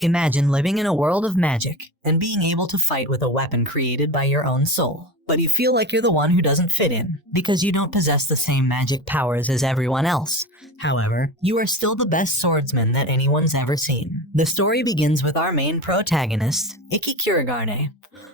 Imagine living in a world of magic and being able to fight with a weapon created by your own soul. But you feel like you're the one who doesn't fit in because you don't possess the same magic powers as everyone else. However, you are still the best swordsman that anyone's ever seen. The story begins with our main protagonist, Ikki Kurogane,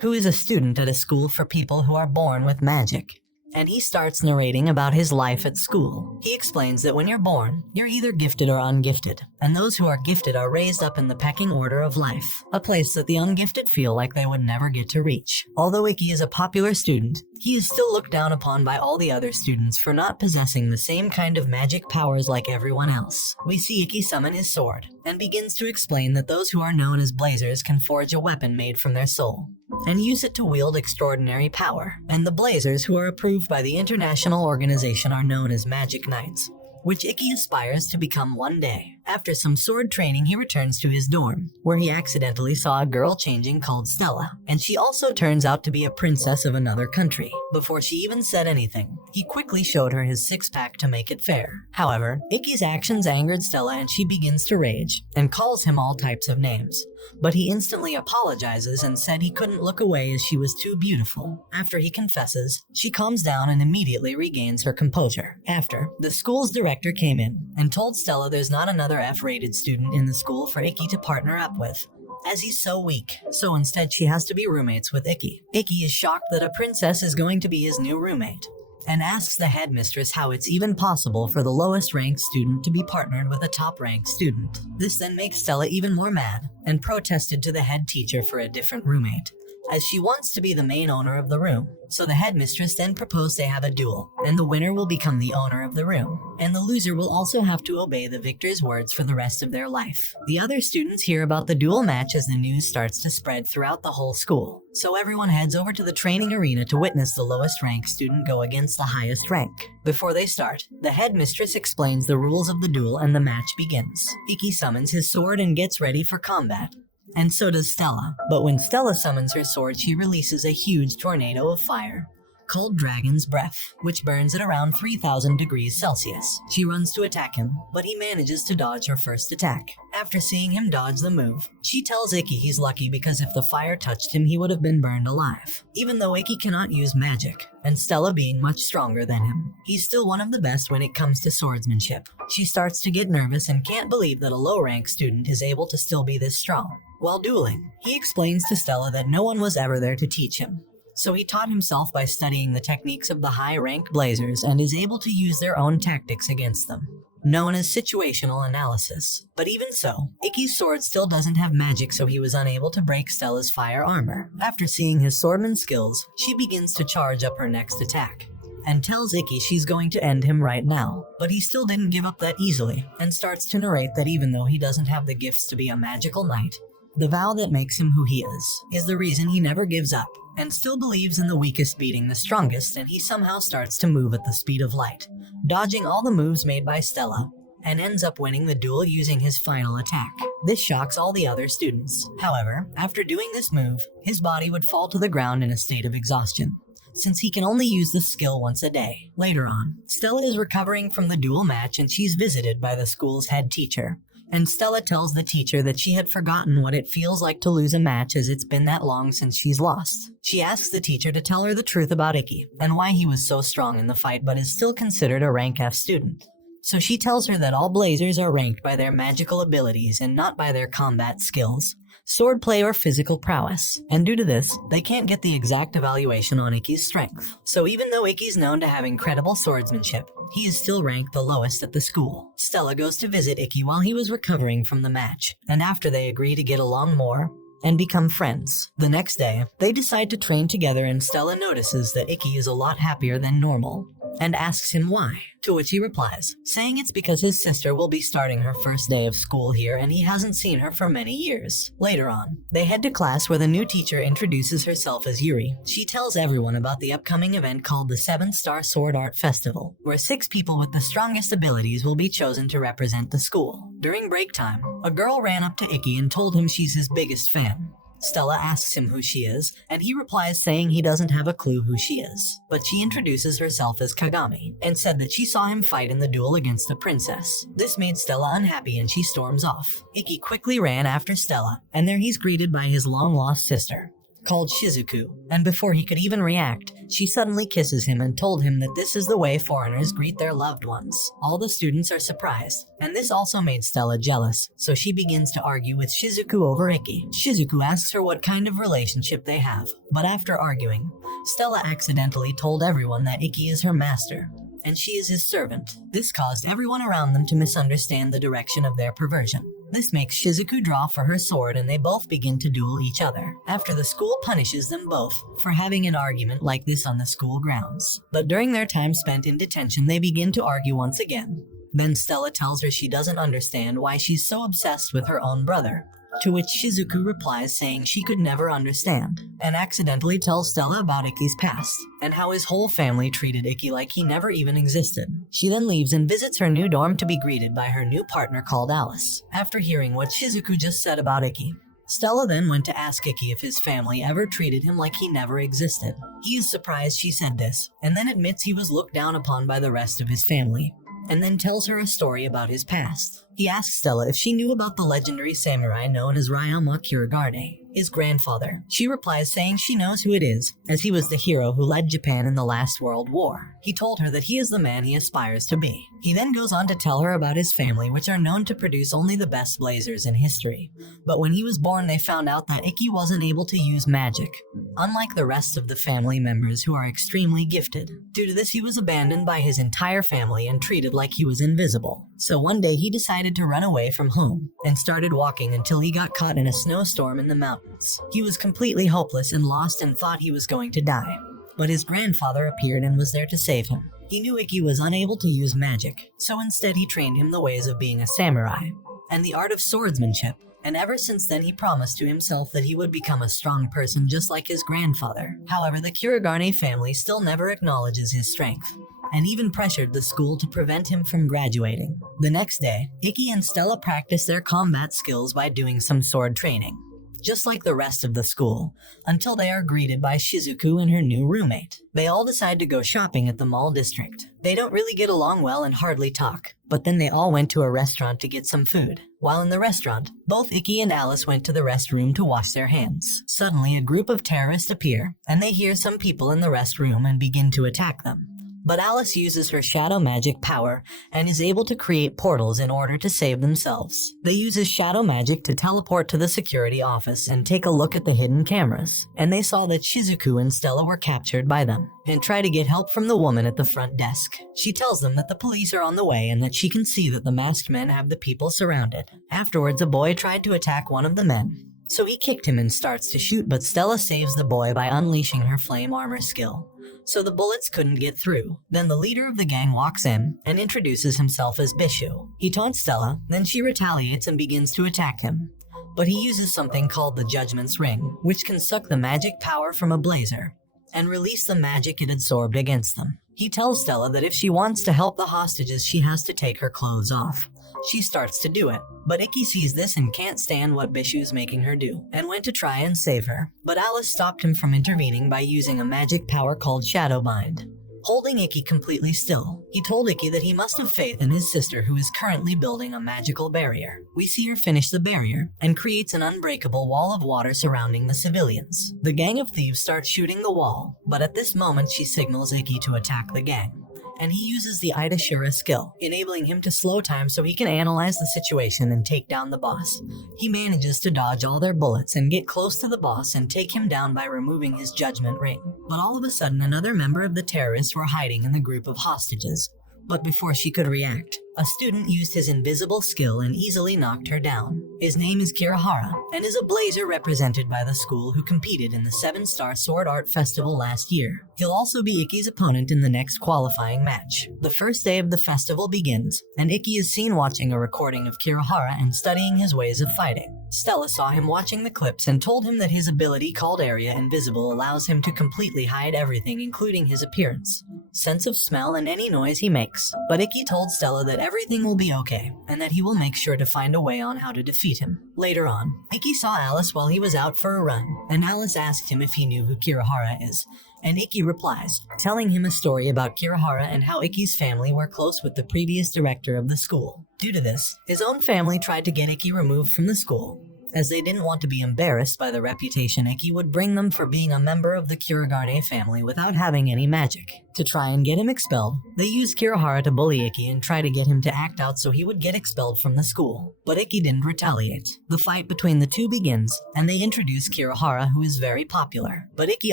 who is a student at a school for people who are born with magic. And he starts narrating about his life at school. He explains that when you're born, you're either gifted or ungifted, and those who are gifted are raised up in the pecking order of life, a place that the ungifted feel like they would never get to reach. Although Ikki is a popular student, he is still looked down upon by all the other students for not possessing the same kind of magic powers like everyone else. We see Ikki summon his sword, and begins to explain that those who are known as blazers can forge a weapon made from their soul, and use it to wield extraordinary power. And the blazers who are approved by the international organization are known as magic knights, which Ikki aspires to become one day. After some sword training, he returns to his dorm, where he accidentally saw a girl changing called Stella, and she also turns out to be a princess of another country. Before she even said anything, he quickly showed her his six-pack to make it fair. However, Ikki's actions angered Stella and she begins to rage, and calls him all types of names. But he instantly apologizes and said he couldn't look away as she was too beautiful. After he confesses, she calms down and immediately regains her composure. After, the school's director came in and told Stella there's not another F-rated student in the school for Ikki to partner up with, as he's so weak, so instead she has to be roommates with Ikki. Ikki is shocked that a princess is going to be his new roommate, and asks the headmistress how it's even possible for the lowest ranked student to be partnered with a top ranked student. This then makes Stella even more mad, and protested to the head teacher for a different roommate, as she wants to be the main owner of the room. So the headmistress then proposed they have a duel, and the winner will become the owner of the room, and the loser will also have to obey the victor's words for the rest of their life. The other students hear about the duel match as the news starts to spread throughout the whole school, so everyone heads over to the training arena to witness the lowest ranked student go against the highest rank. Before they start, the headmistress explains the rules of the duel and the match begins. Ikki summons his sword and gets ready for combat, and so does Stella. But when Stella summons her sword, she releases a huge tornado of fire, called Dragon's Breath, which burns at around 3,000 degrees Celsius. She runs to attack him, but he manages to dodge her first attack. After seeing him dodge the move, she tells Ikki he's lucky because if the fire touched him, he would have been burned alive. Even though Ikki cannot use magic, and Stella being much stronger than him, he's still one of the best when it comes to swordsmanship. She starts to get nervous and can't believe that a low-ranked student is able to still be this strong. While dueling, he explains to Stella that no one was ever there to teach him, so he taught himself by studying the techniques of the high-ranked blazers and is able to use their own tactics against them, known as situational analysis. But even so, Ikki's sword still doesn't have magic, so he was unable to break Stella's fire armor. After seeing his swordman skills, she begins to charge up her next attack, and tells Ikki she's going to end him right now. But he still didn't give up that easily, and starts to narrate that even though he doesn't have the gifts to be a magical knight, the vow that makes him who he is the reason he never gives up, and still believes in the weakest beating the strongest, and he somehow starts to move at the speed of light, dodging all the moves made by Stella, and ends up winning the duel using his final attack. This shocks all the other students. However, after doing this move, his body would fall to the ground in a state of exhaustion, since he can only use this skill once a day. Later on, Stella is recovering from the duel match and she's visited by the school's head teacher. And Stella tells the teacher that she had forgotten what it feels like to lose a match as it's been that long since she's lost. She asks the teacher to tell her the truth about Ikki and why he was so strong in the fight but is still considered a rank F student. So she tells her that all blazers are ranked by their magical abilities and not by their combat skills, swordplay, or physical prowess. And due to this, they can't get the exact evaluation on Ikki's strength. So even though Ikki's known to have incredible swordsmanship, he is still ranked the lowest at the school. Stella goes to visit Ikki while he was recovering from the match, and after they agree to get along more and become friends. The next day, they decide to train together and Stella notices that Ikki is a lot happier than normal, and asks him why, to which he replies, saying it's because his sister will be starting her first day of school here and he hasn't seen her for many years. Later on, they head to class where the new teacher introduces herself as Yuri. She tells everyone about the upcoming event called the 7-Star Sword Art Festival, where 6 people with the strongest abilities will be chosen to represent the school. During break time, a girl ran up to Ikki and told him she's his biggest fan, Stella asks him who she is, and he replies saying he doesn't have a clue who she is. But she introduces herself as Kagami, and said that she saw him fight in the duel against the princess. This made Stella unhappy and she storms off. Ikki quickly ran after Stella, and there he's greeted by his long-lost sister, called Shizuku, and before he could even react, she suddenly kisses him and told him that this is the way foreigners greet their loved ones. All the students are surprised, and this also made Stella jealous, so she begins to argue with Shizuku over Ikki. Shizuku asks her what kind of relationship they have, but after arguing, Stella accidentally told everyone that Ikki is her master, and she is his servant. This caused everyone around them to misunderstand the direction of their perversion. This makes Shizuku draw for her sword and they both begin to duel each other, after the school punishes them both for having an argument like this on the school grounds. But during their time spent in detention, they begin to argue once again. Then Stella tells her she doesn't understand why she's so obsessed with her own brother, to which Shizuku replies saying she could never understand, and accidentally tells Stella about Ikki's past, and how his whole family treated Ikki like he never even existed. She then leaves and visits her new dorm to be greeted by her new partner called Alice. After hearing what Shizuku just said about Ikki, Stella then went to ask Ikki if his family ever treated him like he never existed. He is surprised she said this, and then admits he was looked down upon by the rest of his family, and then tells her a story about his past. He asks Stella if she knew about the legendary samurai known as Ikki Kurogane, his grandfather. She replies saying she knows who it is, as he was the hero who led Japan in the last World War. He told her that he is the man he aspires to be. He then goes on to tell her about his family, which are known to produce only the best blazers in history. But when he was born, they found out that Ikki wasn't able to use magic, unlike the rest of the family members who are extremely gifted. Due to this, he was abandoned by his entire family and treated like he was invisible. So one day he decided to run away from home and started walking until he got caught in a snowstorm in the mountains. He was completely hopeless and lost and thought he was going to die. But his grandfather appeared and was there to save him. He knew Ikki was unable to use magic, so instead he trained him the ways of being a samurai and the art of swordsmanship. And ever since then he promised to himself that he would become a strong person just like his grandfather. However, the Kurogane family still never acknowledges his strength, and even pressured the school to prevent him from graduating. The next day, Ikki and Stella practice their combat skills by doing some sword training, just like the rest of the school, until they are greeted by Shizuku and her new roommate. They all decide to go shopping at the mall district. They don't really get along well and hardly talk, but then they all went to a restaurant to get some food. While in the restaurant, both Ikki and Alice went to the restroom to wash their hands. Suddenly, a group of terrorists appear, and they hear some people in the restroom and begin to attack them. But Alice uses her shadow magic power and is able to create portals in order to save themselves. They use his shadow magic to teleport to the security office and take a look at the hidden cameras, and they saw that Shizuku and Stella were captured by them and try to get help from the woman at the front desk. She tells them that the police are on the way and that she can see that the masked men have the people surrounded. Afterwards, a boy tried to attack one of the men, so he kicked him and starts to shoot, but Stella saves the boy by unleashing her flame armor skill, so the bullets couldn't get through. Then the leader of the gang walks in and introduces himself as Bishu. He taunts Stella, then she retaliates and begins to attack him. But he uses something called the Judgment's Ring, which can suck the magic power from a blazer and release the magic it absorbed against them. He tells Stella that if she wants to help the hostages, she has to take her clothes off. She starts to do it, but Ikki sees this and can't stand what Bishu's making her do, and went to try and save her. But Alice stopped him from intervening by using a magic power called Shadow Bind. Holding Ikki completely still, he told Ikki that he must have faith in his sister, who is currently building a magical barrier. We see her finish the barrier and creates an unbreakable wall of water surrounding the civilians. The gang of thieves starts shooting the wall, but at this moment she signals Ikki to attack the gang, and he uses the Idashura skill, enabling him to slow time so he can analyze the situation and take down the boss. He manages to dodge all their bullets and get close to the boss and take him down by removing his judgment ring. But all of a sudden, another member of the terrorists were hiding in the group of hostages. But before she could react, a student used his invisible skill and easily knocked her down. His name is Kirihara, and is a blazer represented by the school who competed in the 7-Star Sword Art Festival last year. He'll also be Ikki's opponent in the next qualifying match. The first day of the festival begins, and Ikki is seen watching a recording of Kirihara and studying his ways of fighting. Stella saw him watching the clips and told him that his ability called Area Invisible allows him to completely hide everything, including his appearance, sense of smell, and any noise he makes. But Ikki told Stella that everything will be okay, and that he will make sure to find a way on how to defeat him. Later on, Ikki saw Alice while he was out for a run, and Alice asked him if he knew who Kurogane is, and Ikki replies, telling him a story about Kurogane and how Ikki's family were close with the previous director of the school. Due to this, his own family tried to get Ikki removed from the school, as they didn't want to be embarrassed by the reputation Ikki would bring them for being a member of the Kurogane family without having any magic. To try and get him expelled, they used Kurogane to bully Ikki and try to get him to act out so he would get expelled from the school. But Ikki didn't retaliate. The fight between the two begins, and they introduce Kurogane, who is very popular. But Ikki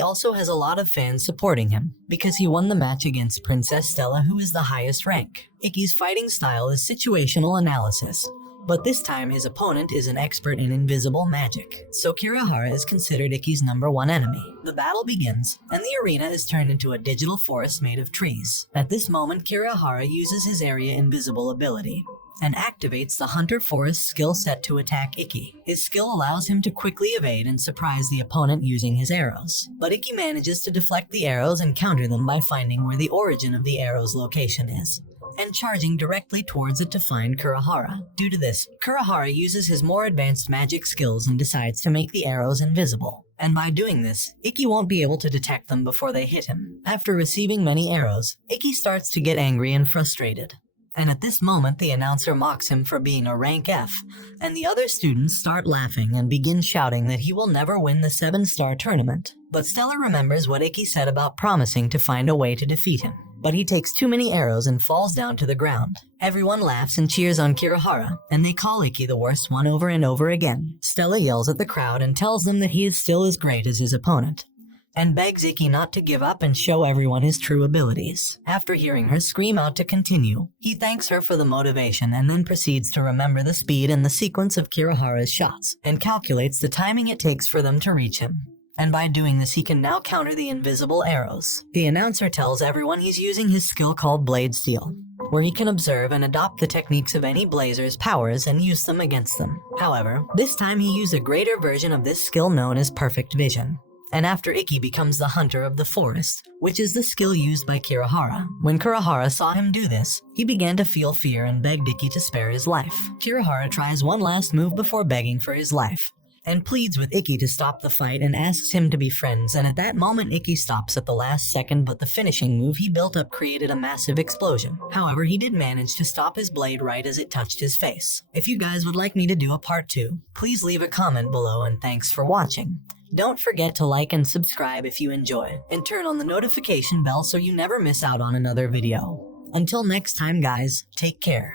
also has a lot of fans supporting him, because he won the match against Princess Stella, who is the highest rank. Ikki's fighting style is situational analysis, but this time his opponent is an expert in invisible magic, so Kurogane is considered Ikki's #1 enemy. The battle begins, and the arena is turned into a digital forest made of trees. At this moment, Kurogane uses his area invisible ability, and activates the Hunter Forest skill set to attack Ikki. His skill allows him to quickly evade and surprise the opponent using his arrows, but Ikki manages to deflect the arrows and counter them by finding where the origin of the arrow's location is, and charging directly towards it to find Kurogane. Due to this, Kurogane uses his more advanced magic skills and decides to make the arrows invisible. And by doing this, Ikki won't be able to detect them before they hit him. After receiving many arrows, Ikki starts to get angry and frustrated. And at this moment, the announcer mocks him for being a rank F, and the other students start laughing and begin shouting that he will never win the 7-star tournament. But Stella remembers what Ikki said about promising to find a way to defeat him. But he takes too many arrows and falls down to the ground. Everyone laughs and cheers on Kurogane, and they call Ikki the worst one over and over again. Stella yells at the crowd and tells them that he is still as great as his opponent, and begs Ikki not to give up and show everyone his true abilities. After hearing her scream out to continue, he thanks her for the motivation and then proceeds to remember the speed and the sequence of Kurogane's shots, and calculates the timing it takes for them to reach him. And by doing this, he can now counter the invisible arrows. The announcer tells everyone he's using his skill called Blade Steel, where he can observe and adopt the techniques of any blazer's powers and use them against them. However, this time he used a greater version of this skill known as Perfect Vision. And after Ikki becomes the Hunter of the Forest, which is the skill used by Kurogane. When Kurogane saw him do this, he began to feel fear and begged Ikki to spare his life. Kurogane tries one last move before begging for his life, and pleads with Ikki to stop the fight and asks him to be friends, and at that moment Ikki stops at the last second, but the finishing move he built up created a massive explosion. However, he did manage to stop his blade right as it touched his face. If you guys would like me to do a part 2, please leave a comment below, and thanks for watching. Don't forget to like and subscribe if you enjoy, and turn on the notification bell so you never miss out on another video. Until next time guys, take care.